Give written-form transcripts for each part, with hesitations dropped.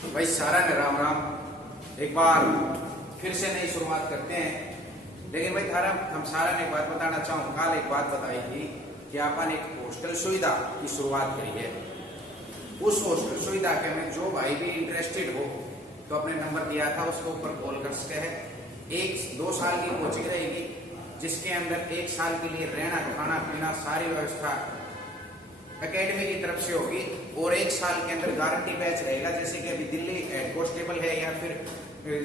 भाई सारा ने राम राम। एक बार फिर से नई शुरुआत करते हैं। लेकिन भाई थारा हम सारा ने एक बात बताना चाहूँ। कल एक बात बताई थी कि अपन एक हॉस्टल सुविधा की शुरुआत करी है। उस हॉस्टल सुविधा के में जो भाई भी इंटरेस्टेड हो तो अपने नंबर दिया था उसके ऊपर कॉल कर सकते हैं। 1-2 साल की कोचिंग रहेगी जिसके अंदर 1 साल के लिए रहना खाना पीना सारी व्यवस्था एकेडमी की तरफ से होगी और 1 साल के अंदर गारंटी बैच रहेगा। जैसे कि अभी दिल्ली हेड कांस्टेबल है या फिर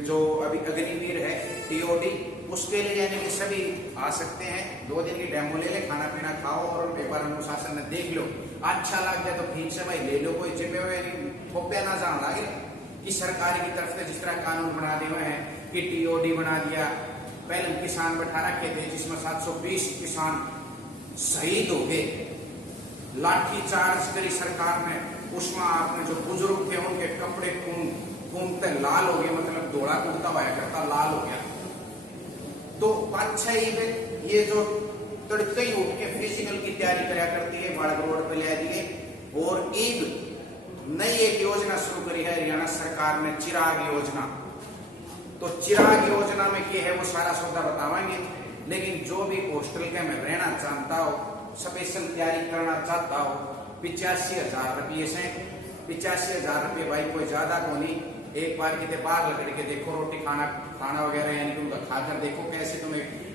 जो अभी अग्निवीर है टीओडी, उसके लिए यानी कि सभी आ सकते हैं। 2 दिन की डेमो ले ले, खाना पीना खाओ और एक बार अनुशासन में देख लो। अच्छा लग जाए तो ठीक से भाई ले लो। कोई जिम्मेवारी ना जान लगे कि सरकार की तरफ से जिस तरह कानून बना दिए हुए हैं कि टीओडी बना दिया, पहले किसान बैठा रखे थे जिसमें 720 किसान शहीद हो गए, लाठी चार्ज करी सरकार ने। उसमें आपने जो बुजुर्ग थे उनके कपड़े घूमते लाल हो गए, मतलब दौड़ा कुर्ता वाया करता लाल हो गया। तो अच्छा ही ये जो तड़के ही उठ के फिजिकल की तैयारी करा करती है, बाड़क रोड पे ले दिए। और एक योजना शुरू करी है हरियाणा सरकार ने, चिराग योजना। तो चिराग योजना में क्या है वो सारा सौदा बतावाएंगे। लेकिन जो भी हॉस्टल के में रहना चाहता हो, स्पेशल तैयारी करना चाहता हो, 85,000 रुपये से 85,000 रुपये भाई कोई ज्यादा को नहीं। एक बार कितने बाहर लकड़ के देखो, रोटी खाना वगैरह यानी कि उनका खाकर देखो कैसे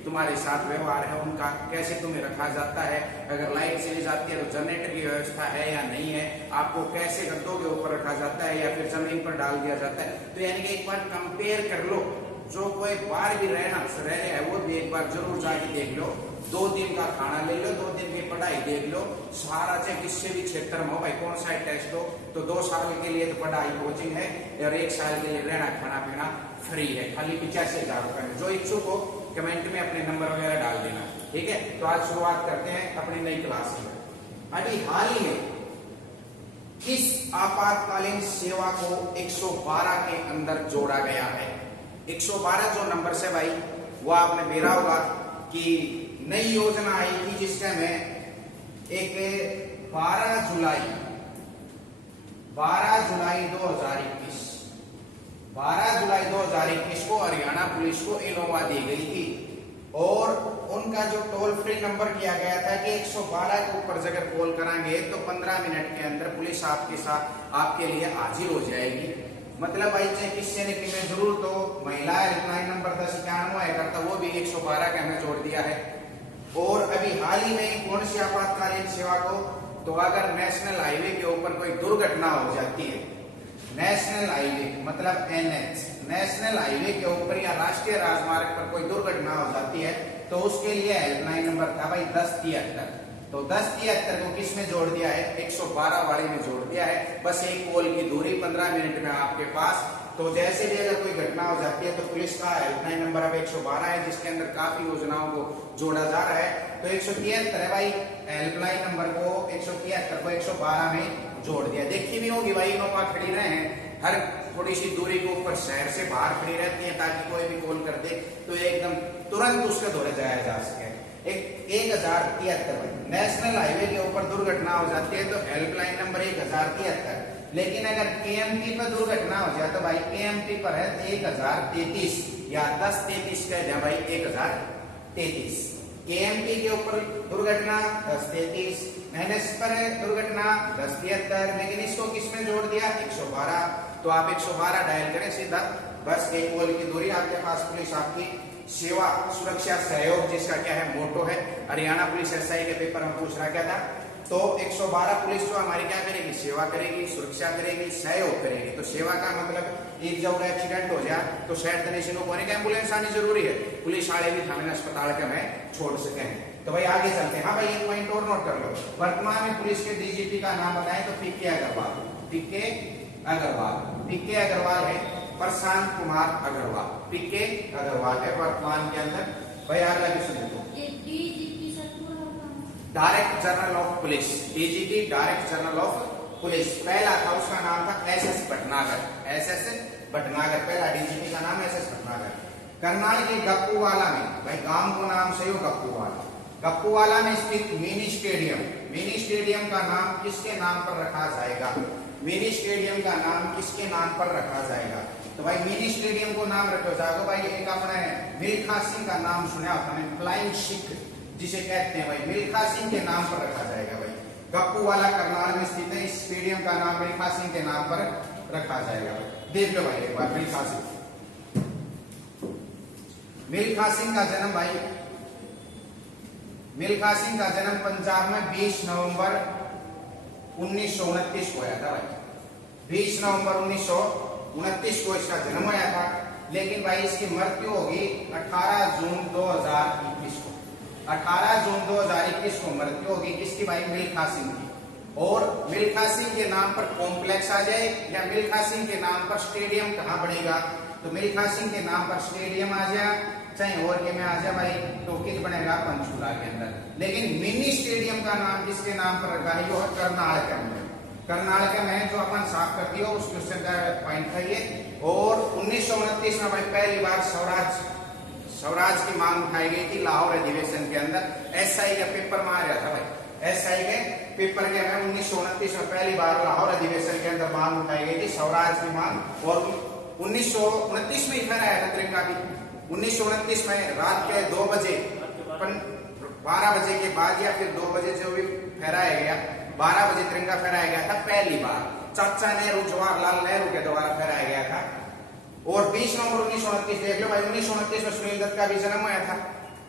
तुम्हारे साथ व्यवहार है उनका, कैसे तुम्हें रखा जाता है। अगर लाइट चली जाती है तो जनरेटर की व्यवस्था है या नहीं है, आपको कैसे गद्दों के ऊपर रखा जाता है या फिर जमीन पर डाल दिया जाता है। तो यानी कि एक बार कंपेयर कर लो। जो कोई बाहर भी रह रहे हैं वो भी एक बार जरूर जाके देख लो। 2 दिन का खाना ले लो, 2 दिन की पढ़ाई देख लो। सारा चाहे किसी भी क्षेत्र में हो, भाई कौन सा टेस्ट हो, तो 2 साल के लिए तो पढ़ाई कोचिंग है और 1 साल के लिए रहना खाना पीना फ्री है, खाली 85,000 रुपए में। जो इच्छुक हो कमेंट में अपने नंबर वगैरह डाल देना, ठीक है। तो आज शुरुआत करते हैं अपनी नई क्लास में। अभी हाल ही में किस आपातकालीन सेवा को 112 के अंदर जोड़ा गया है। 112 जो नंबर से भाई वो आपने मेरा होगा कि नई योजना आई थी जिसके में एक 12 जुलाई 2021 को हरियाणा पुलिस को इनोवा दी गई थी। और उनका जो टोल फ्री नंबर किया गया था कि 112 के ऊपर अगर कॉल कराएंगे तो 15 मिनट के अंदर पुलिस आपके साथ आपके लिए हाजिर हो जाएगी। मतलब भाई चाहे किसी ने कि जरूर तो महिला हेल्पलाइन नंबर 1091 है करता, वो भी 112 के हमें जोड़ दिया है। और अभी हाल ही में कौन सी आपातकालीन सेवा को, तो अगर नेशनल हाईवे के ऊपर कोई दुर्घटना हो जाती है, नेशनल हाईवे मतलब NH, नेशनल हाईवे के ऊपर या राष्ट्रीय राजमार्ग पर कोई दुर्घटना हो जाती है तो उसके लिए हेल्पलाइन नंबर था भाई 1073। तो 1073 को किस में जोड़ दिया है, 112 वाले में जोड़ दिया है। बस एक कॉल की दूरी 15 मिनट में आपके पास। तो जैसे भी अगर कोई घटना हो जाती है तो पुलिस का हेल्पलाइन नंबर अब 112 है, जिसके अंदर काफी योजनाओं को जोड़ा जा रहा है। तो 173 है भाई, हेल्पलाइन नंबर को 173 को 112 में जोड़ दिया। देखी भी होगी भाई इनोवा खड़ी रहे हैं, हर थोड़ी सी दूरी के ऊपर शहर से बाहर खड़ी रहती है ताकि कोई भी कॉल कर दे तो एकदम तुरंत उसके दौरे जाया जा सके। 1073 नेशनल हाईवे के ऊपर दुर्घटना हो जाती है तो हेल्पलाइन नंबर 1073। लेकिन अगर KMP पर दुर्घटना हो जाए तो भाई KMP पर है 1033 या 1033 कह दिया भाई 1033। KMP के ऊपर दुर्घटना 1033, NS पर है दुर्घटना 1073। लेकिन इसको किसमें जोड़ दिया, 112। तो आप 112 डायल करें सीधा, बस एक कॉल की दूरी आपके पास। पुलिस आपकी सेवा सुरक्षा सहयोग, जिसका क्या है मोटो है, हरियाणा पुलिस SI के पेपर में पूछ रहा क्या था। तो 112 पुलिस जो हमारी क्या करेगी, सेवा करेगी, सुरक्षा करेगी, सहयोग करेगी। तो सेवा का मतलब एक जब एक्सीडेंट हो जाए तो शहर तनिषियों को एम्बुलेंस आनी जरूरी है, पुलिस वाले भी थाने अस्पताल के में छोड़ सके। तो भाई आगे चलते हैं। हाँ भाई एक पॉइंट और नोट कर लो। वर्तमान में पुलिस के DGP का नाम बताएं तो PK अग्रवाल। PK अग्रवाल है, प्रशांत कुमार अग्रवाल। PK अग्रवाल है वर्तमान के अंदर। भाई आगे सुन लो, director general of police, DGP director general of police. पहला था उसका नाम था SS भटनागर, पहला DGP का नाम SS भटनागर। करनाल के गप्पूवाला में, भाई गांव को नाम से हो गप्पूवाला में स्थित मिनी स्टेडियम का नाम किसके नाम पर रखा जाएगा। मिनी स्टेडियम का नाम किसके नाम पर रखा जाएगा? तो भाई मिनी स्टेडियम को नाम रखो जाएगा भाई एक अपने मिल्खा सिंह का नाम सुना आपने, फ्लाइंग सिख जिसे कहते हैं भाई, मिल्खा सिंह के नाम पर रखा जाएगा भाई। गप्पूवाला करनाल में स्थित है, इस स्टेडियम का नाम मिल्खा सिंह के नाम पर रखा जाएगा भाई। देख लो भाई एक बार मिल्खा सिंह। मिल्खा सिंह का जन्म भाई, मिल्खा सिंह का जन्म पंजाब में 20 नवंबर 1929 को आया था भाई। 20 नवंबर 1929 को इसका जन्म हुआ था, लेकिन भाई इसकी मृत्यु होगी 18 जून 2021 को। 18 जून 2021 को मृत्यु होगी किसकी भाई? मिल्खा सिंह की। और मिल्खा सिंह के नाम पर कॉम्प्लेक्स आ जाए या मिल्खा सिंह के नाम पर स्टेडियम कहाँ बनेगा? तो मिल्खा सिंह के नाम पर स्टेडियम आ जाए चाहे और के में आ जाए भाई, तो किस बनेगा? पंचकूला के अंदर। लेकिन मिनी स्टेडियम का नाम किसके नाम पर रखा है? वो है कर्नाटक में। कर्नाटक में जो अपन साफ कर दिया उस क्वेश्चन का पॉइंट है ये। और 1929 में भाई पहली बार स्वराज की मांग उठाई गई थी लाहौर अधिवेशन के अंदर। एसआई का पेपर में आ रहा था भाई, एसआई के पेपर के में 1929 में पहली बार लाहौर अधिवेशन के अंदर मांग उठाई गई थी, स्वराज की मांग। और 1929 में ही फहराया था तिरंगा भी। 1929 में रात के 2 बजे 12 बजे के बाद या फिर 2 बजे जो भी फहराया गया, 12 बजे तिरंगा फहराया गया था पहली बार। चाचा नेहरू, जवाहरलाल नेहरू के द्वारा फहराया गया था। और 20 नवंबर 1929 देख लो भाई, 1929 में सुनील दत्त का भी जन्म हुआ था।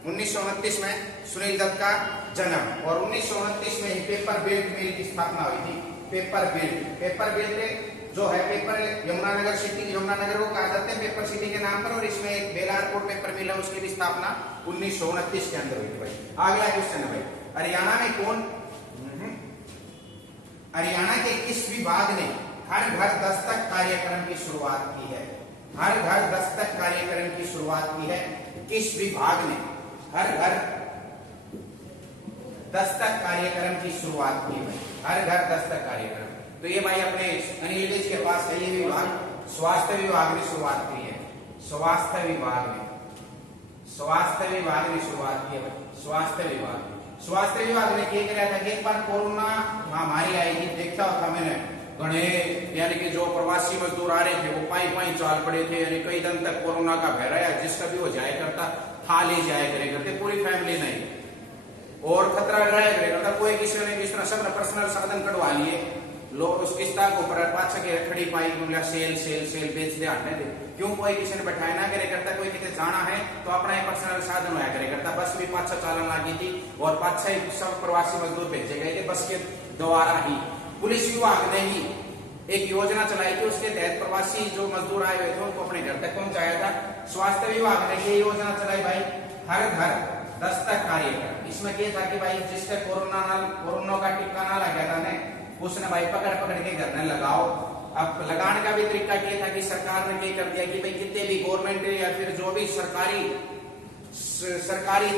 1929 में सुनील दत्त का जन्म, और 1929 में ही पेपर बिल्ट मिल की स्थापना हुई थी। पेपर बिल्ट जो है पेपर यमुनानगर सिटी, यमुनानगर को कहा जाता है पेपर सिटी के नाम पर। और इसमें एक बेलारपुर पेपर मिल है, उसकी भी स्थापना 1929 के अंदर हुई थी भाई। अगला क्वेश्चन है भाई, हरियाणा में कौन, हरियाणा के किस विभाग ने हर घर दस्तक कार्यक्रम की शुरुआत की है? हर घर दस्तक कार्यक्रम की शुरुआत की है किस विभाग ने? हर घर दस्तक कार्यक्रम की शुरुआत की है, हर घर दस्तक कार्यक्रम। तो ये भाई अपने अनिल विज के पास है ये विभाग, स्वास्थ्य विभाग ने शुरुआत की है। स्वास्थ्य विभाग ने शुरुआत की है भाई, स्वास्थ्य विभाग ने क्या किया था कि एक बार कोरोना महामारी आई थी, देखा था मैंने घने यानी कि जो प्रवासी मजदूर आ रहे थे वो पाई चाल पड़े थे, यानी कई दिन तक कोरोना का बहराया, जिसका भी वो जाया करता था ले जाया करे करते, पूरी फैमिली नहीं, और खतरा रहा करता। कोई किसी ने किस तरह सब पर्सनल साधन कटवा लिए, लोग उस किस्ता को ऊपर पाछा के खड़ी पाई बोला सेल बेच दे आने दे। क्यों? कोई किसी ने बैठाया ना करे करता, कोई कितने जाना है तो अपना ही पर्सनल साधन होया करे करता। बस भी पाछा चालन लगी थी और पाछा ही सब प्रवासी मजदूर भेजे गए थे बस के द्वारा ही। पुलिस विभाग ने ही एक योजना चलाई थी, उसके तहत प्रवासी जो मजदूर आए हुए थे उनको अपने घर तक पहुंचाया था। स्वास्थ्य विभाग ने ये योजना चलाई भाई, हर घर दस्तक कार्यक्रम। इसमें क्या था कि भाई जिसके कोरोना का टीका ना लगा था ने उसने भाई पकड़ के घर में लगाओ। अब लगाने का भी तरीका क्या था कि सरकार ने क्या कर दिया कि भाई कितने भी गवर्नमेंट या फिर जो भी सरकारी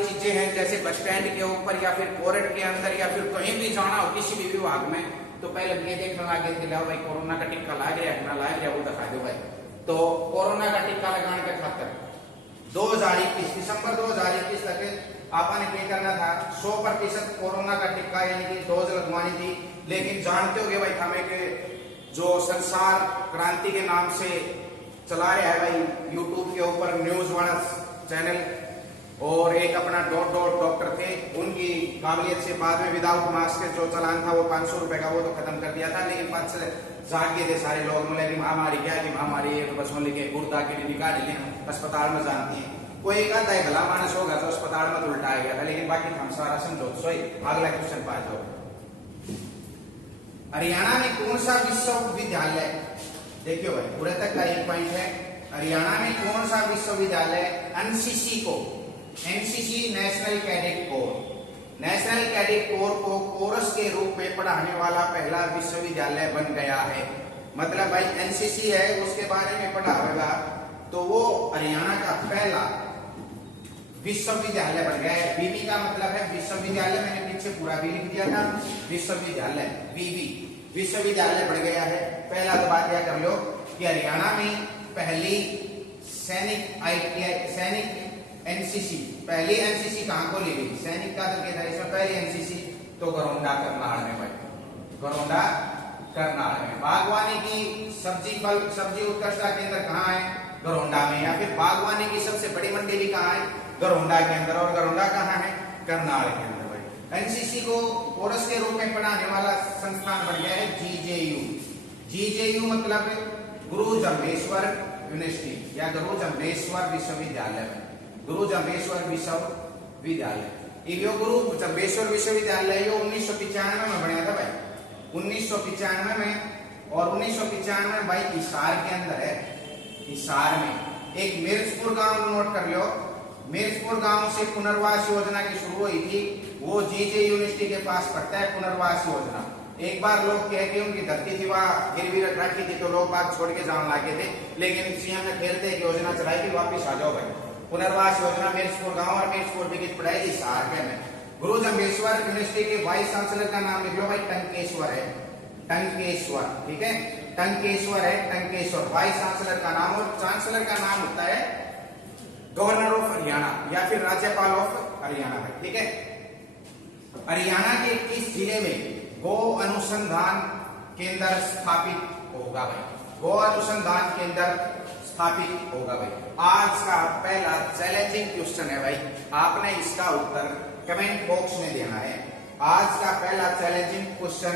चीजें हैं जैसे बस स्टैंड के ऊपर या फिर कोर्ट के अंदर या फिर कहीं भी जाना हो किसी भी विभाग में, तो पहले ये देखने लगे थे भाई कोरोना का टीका ला गया ना ला गया वो दिखा दो भाई। तो कोरोना का टीका लगाने के खातिर 2021 दिसंबर 2021 तक आपने क्या करना था, 100% कोरोना का टीका यानी कि डोज लगवानी थी। लेकिन जानते हो भाई हमें के जो संसार क्रांति के नाम से चला रहा है भाई यूट्यूब के ऊपर न्यूज वाला चैनल, और एक अपना डॉक्टर थे, उनकी काबिलियत से बाद में विदाउट मास्क जो चालान था वो 500 रुपए का वो तो खत्म कर दिया था। लेकिन बाद से जाग गए थे सारे लोग, बोले कि महामारी क्या की महामारी है, बस बोले के गुर्दा के लिए निकाल लिए अस्पताल में जानती है। कोई एक आधा है भला मानस होगा तो अस्पताल में तो उल्टा आ गया था, लेकिन बाकी हम सारा समझो। सोई अगला क्वेश्चन पा जाओ, हरियाणा में कौन सा विश्वविद्यालय, देखियो भाई पूरे तक का एक पॉइंट है, हरियाणा में कौन सा विश्वविद्यालय एनसीसी नेशनल कैडेट कोर को कोरस के रूप में पढ़ाने वाला पहला विश्वविद्यालय बन गया है। मतलब भाई एनसीसी है उसके बारे में पढ़ाएगा तो वो हरियाणा का पहला विश्वविद्यालय बन गया है। बीबी का मतलब है विश्वविद्यालय, मैंने पीछे पूरा भी लिख दिया था, विश्वविद्यालय बीबी विश्वविद्यालय बन गया है। पहला तो बात यह कर लो कि हरियाणा में पहली सैनिक एनसीसी, पहली एनसीसी कहां को ली गई, सैनिक का तो क्या था इसमें पहली एनसीसी तो गरोंडा करनाल में भाई, गरोंडा करनाल में। बागवानी की सब्जी फल सब्जी उत्कृष्टता केंद्र कहाँ है? गरोंडा में। या फिर बागवानी की सबसे बड़ी मंडी भी कहाँ है? गरोंडा के अंदर। और गरोंडा कहाँ है? करनाल के अंदर भाई। एनसीसी को कोरस के रूप में पढ़ाने वाला संस्थान बन गया है जीजेयू। जीजेयू मतलब गुरु जम्बेश्वर यूनिवर्सिटी या गुरु जम्बेश्वर विश्वविद्यालय। गुरु जम्बेश्वर विश्वविद्यालय यो गुरु जम्बेश्वर विश्वविद्यालय यो 1995 में बना था भाई, 1995 में। और 1995 में भाई हिसार के अंदर है, हिसार में एक मिर्चपुर गांव नोट कर लो। मिर्चपुर गांव से पुनर्वास योजना की शुरू हुई थी, वो जीजे यूनिवर्सिटी के पास पड़ता है पुनर्वास योजना। एक बार लोग कह के उनकी धरती थी वहां गिरवी रख रखी थी, तो लोग बात छोड़ के जाने लगे थे, लेकिन सीएम ने खेलते एक योजना चलाई कि वापिस आ जाओ भाई। पुनर्वास योजना मिर्चपुर गांव और मिर्चपुर की पढ़ाई हिसार के में। गुरु जम्बेश्वर यूनिवर्सिटी के वाइस चांसलर का नाम लिख लो भाई, टंकेश्वर है, टंकेश्वर। ठीक है, टंकेश्वर है, टंकेश्वर वाइस चांसलर का नाम। और चांसलर का नाम होता है गवर्नर ऑफ हरियाणा या फिर राज्यपाल ऑफ हरियाणा भाई। ठीक है, हरियाणा के किस जिले में गो अनुसंधान केंद्र स्थापित होगा भाई? गो अनुसंधान केंद्र स्थापित होगा भाई। आज का पहला चैलेंजिंग क्वेश्चन है भाई, आपने इसका उत्तर कमेंट बॉक्स में देना है। आज का पहला चैलेंजिंग क्वेश्चन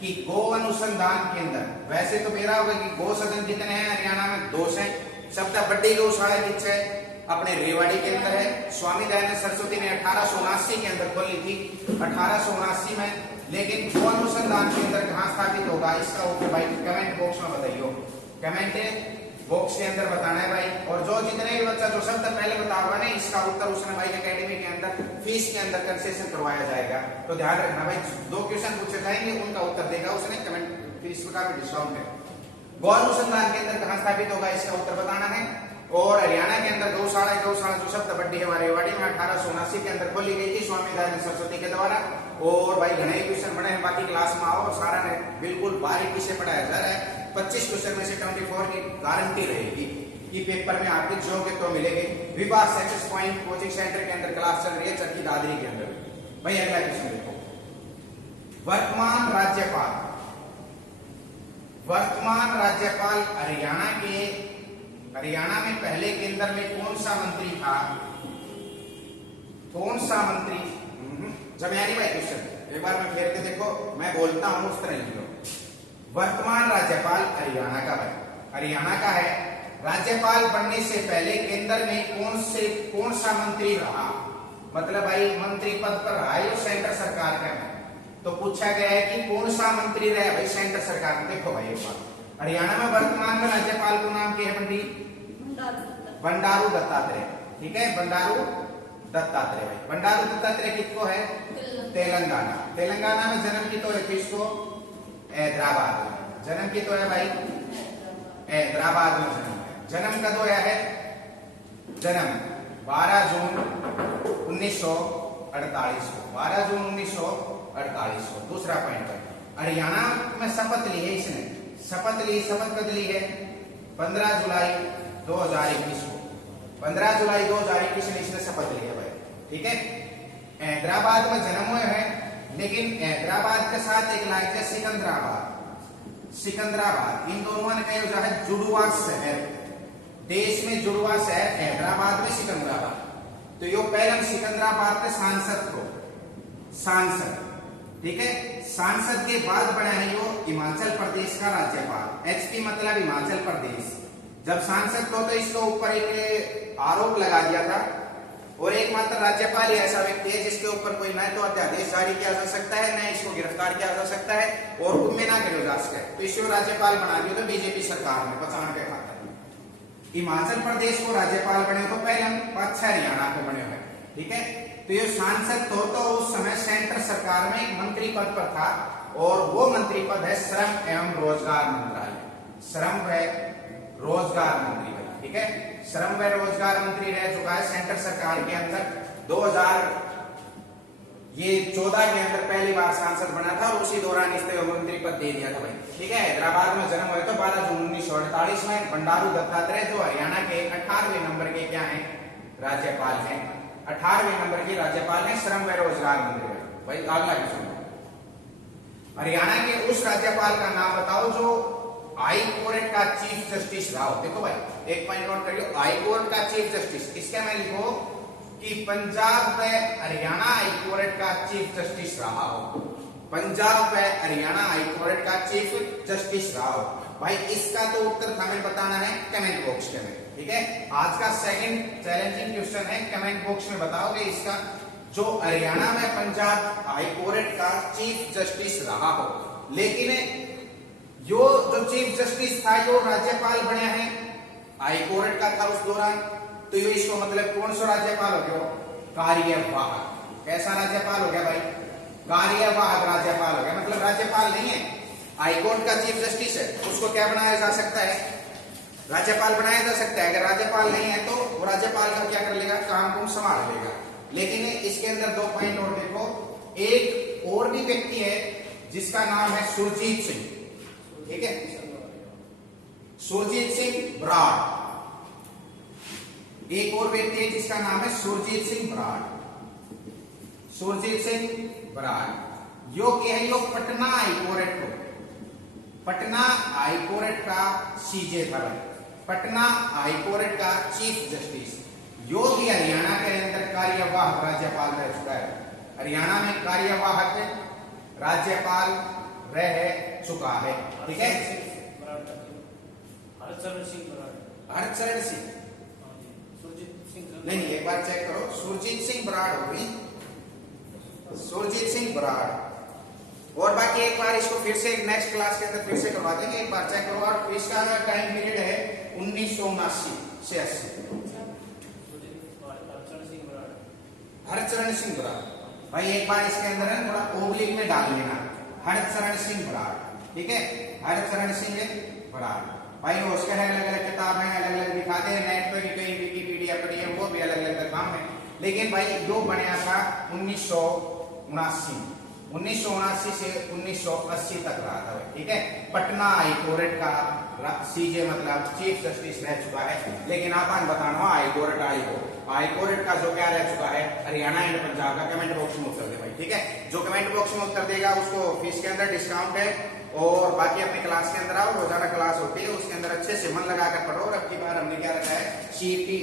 कि गो अनुसंधान केंद्र, वैसे तो मेरा होगा कि गो सदन जितने हैं हरियाणा में 2 हैं। सबसे बड़ी गौशाला किस है? अपने रेवाड़ी के अंदर है। स्वामी दयानंद सरस्वती ने 1879 के अंदर खोली थी, 1879 में। लेकिन गो अनुसंधान केंद्र कहाँ स्थापित होगा, इसका उत्तर भाई कमेंट बॉक्स में बताइयो। कमेंट बॉक्स के अंदर बताना है भाई। और जो जितने भी बच्चा जो शब्द पहले बताओगा ना इसका उत्तर उसने भाई एकेडमी के अंदर फीस के अंदर कंसेशन करवाया जाएगा। तो ध्यान रखना भाई, 2 क्वेश्चन पूछे जाएंगे, उनका उत्तर देगा उसने, कमेंट फीस का भी डिस्काउंट है। गो अनुसंधान केंद्र कहाँ स्थापित होगा इसका उत्तर बताना है। और हरियाणा के अंदर गौशाला जो सबसे बड़ी है हमारे रेवाड़ी में 1879 के अंदर खोली गई थी स्वामी दयानंद सरस्वती के द्वारा। और भाई घने क्वेश्चन बने हैं, बाकी क्लास में आओ, सारा ने बिल्कुल बारीकी से पढ़ाया जा रहा है। 25 क्वेश्चन में से 24 की गारंटी रहेगी कि पेपर में आपके जो के तो मिलेंगे। विवाह सक्सेस पॉइंट कोचिंग सेंटर के अंदर क्लास चल रही है चक्की दादरी के अंदर भाई। अगला क्वेश्चन देखो, वर्तमान राज्यपाल हरियाणा में पहले केंद्र में कौन सा मंत्री था? कौन सा मंत्री? जमयानी भाई क्वेश्चन एक बार मैं फेर के देखो, मैं बोलता हूं उस तरह लिख लो। वर्तमान राज्यपाल हरियाणा का भाई, हरियाणा का है। राज्यपाल बनने से पहले केंद्र में कौन सा मंत्री रहा? मतलब भाई मंत्री पद पर रहा है सेंटर सरकार का है। तो पूछा गया है कि कौन सा मंत्री रहा भाई सेंटर सरकार में। देखो भाई एक बात, हरियाणा में वर्तमान में राज्यपाल को नाम क्या है पंडित? बंडारू दत्तात्रेय। ठीक है, बंडारू दत्तात्रेय भाई। बंडारू दत्तात्रेय किसको है? तेलंगाना। तेलंगाना में जन्म की तो है किसको? हैदराबाद। जन्म की तो है भाई हैदराबाद में जन्म है। जन्म कब हुआ है? जन्म 12 जून 1948 को, 12 जून 1948 को। दूसरा पॉइंट है, हरियाणा में शपथ ली है इसने, शपथ कब ली है? 15 जुलाई 2021 को। 15 जुलाई 2021 में इसने शपथ ली है भाई। ठीक है, हैदराबाद में जन्म हुए हैं, लेकिन हैदराबाद के साथ एक लाइक है सिकंदराबाद। इन दोनों ने कहा है जुड़वा शहर, देश में जुड़वा शहर हैदराबाद में सिकंदराबाद। तो यो पहले सिकंदराबाद के सांसद। ठीक है, सांसद के बाद बना है यो हिमाचल प्रदेश का राज्यपाल। एचपी मतलब हिमाचल प्रदेश। जब सांसद तो इसके ऊपर एक आरोप लगा दिया था। और एकमात्र राज्यपाल ही ऐसा व्यक्ति है जिसके ऊपर कोई न तो अध्यादेश जारी किया जा सकता है, न इसको गिरफ्तार किया जा सकता है और उनमें ना गिरो जा सकता है। तो इसको राज्यपाल बना दिया तो बीजेपी सरकार ने बचाने के खातिर। हिमाचल प्रदेश को राज्यपाल बने तो पहले हम 5 हरियाणा को बने हुए। ठीक है, तो ये सांसद तो उस समय सेंटर सरकार में एक मंत्री पद पर था और वो मंत्री पद है श्रम एवं रोजगार मंत्रालय। श्रम व रोजगार मंत्री। ठीक है, श्रम व रोजगार मंत्री रह चुका है सेंटर सरकार के अंदर। 2014 के अंदर पहली बार सांसद बना था और उसी दौरान इसको मंत्री पद दे दिया था भाई। ठीक है, हैदराबाद में जन्म हुआ तो 12 जून 1948 में। बंडारू दत्तात्रेय जो हरियाणा के 18वें नंबर के क्या है? राज्यपाल हैं। 18वें नंबर के राज्यपाल हैं, श्रम व रोजगार मंत्री भाई। अगला क्वेश्चन, हरियाणा के उस राज्यपाल का नाम बताओ जो हाई कोर्ट का चीफ जस्टिस रहा हो। देखो भाई एक पॉइंट नोट करियो, हाई कोर्ट का चीफ जस्टिस, इसके में लिखो कि पंजाब व हरियाणा हाई कोर्ट का चीफ जस्टिस रहा हो, पंजाब व हरियाणा हाई कोर्ट का चीफ जस्टिस रहा हो। भाई इसका तो उत्तर हमें बताना है कमेंट बॉक्स के में, ठीक है। आज का सेकंड चैलेंजिंग क्वेश्चन है, कमेंट बॉक्स में बताओ कि इसका जो हरियाणा में पंजाब हाई कोर्ट का चीफ जस्टिस रहा हो, लेकिन यो जो चीफ जस्टिस था जो राज्यपाल बने हैं हाई कोर्ट का था उस दौरान, तो यो इसको मतलब कौन सा राज्यपाल हो गया, कार्यवाहक। कैसा राज्यपाल हो गया भाई, कार्यवाहक राज्यपाल हो गया, मतलब राज्यपाल नहीं है, हाई कोर्ट का चीफ जस्टिस है, उसको क्या बनाया जा सकता है, राज्यपाल बनाया जा सकता है। अगर राज्यपाल नहीं है तो वो राज्यपाल का क्या कर लेगा, काम को संभाल लेगा। लेकिन इसके अंदर 2 पॉइंट और देखो, एक और भी व्यक्ति है जिसका नाम है सुरजीत सिंह, ठीक है, सुरजीत सिंह बराड़। एक और व्यक्ति है जिसका नाम है सुरजीत सिंह बराड़, सुरजीत सिंह बराड़। यो क्या है, यो पटना हाई कोर्ट को, पटना हाई कोर्ट का सीजे था, पटना हाई कोर्ट का चीफ जस्टिस। यो भी हरियाणा के अंदर कार्यवाहक राज्यपाल रह चुका है, हरियाणा में कार्यवाहक राज्यपाल रह चुका है, ठीक है। हरचरण सिंह नहीं, एक बार चेक करो, सुरजीत सिंह बराड़ होगी, सुरजीत सिंह बराड़। और बाकी एक बार इसको फिर से नेक्स्ट क्लास के अंदर फिर से करवा देंगे, एक बार चेक करो। और इसका टाइम पीरियड है 1979 से 80। हरचरण सिंह बराड़, भाई एक बार इसके अंदर है थोड़ा ओब्लिक में डाल लेना, हरचरण सिंह बराड़, ठीक है, हरचरण सिंह बराड़। भाई वो उसके अलग अलग किताब है, अलग अलग दिखाते हैं नेट पे, कहीं विकिपीडिया पीडीएफ, वो भी अलग अलग काम है। लेकिन भाई जो बनया था 1979, 1979 से 1980 तक रहा था, ठीक है। पटना हाई कोर्ट का सीजे मतलब चीफ जस्टिस रह चुका है। लेकिन आप बताना हाई कोर्ट हाई कोर्ट का जो क्या रह चुका है हरियाणा एंड पंजाब का, कमेंट बॉक्स में उत्तर दे भाई, ठीक है। जो कमेंट बॉक्स में उत्तर देगा उसको फीस के अंदर डिस्काउंट है। और बाकी अपने क्लास के अंदर आओ, रोजाना क्लास होती है, उसके अंदर अच्छे से मन लगाकर पढ़ो। और अब की बार हमने क्या रखा है, सीटी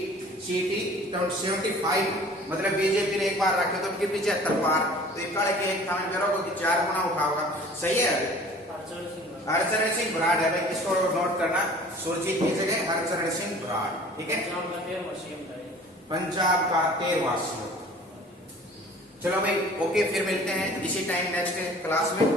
75, मतलब बीजेपी ने एक बार रखे तो 75 बार, तो एक के एक थाने में रहोगे कि 4 गुना उठाओगा, सही है। हरचरण सिंह बराड़ है भाई, इसको नोट करना, सुरजीत की जगह हरचरण सिंह बराड़, ठीक है। पंजाब का 13वां सीएम। चलो भाई ओके, फिर मिलते हैं इसी टाइम नेक्स्ट क्लास में।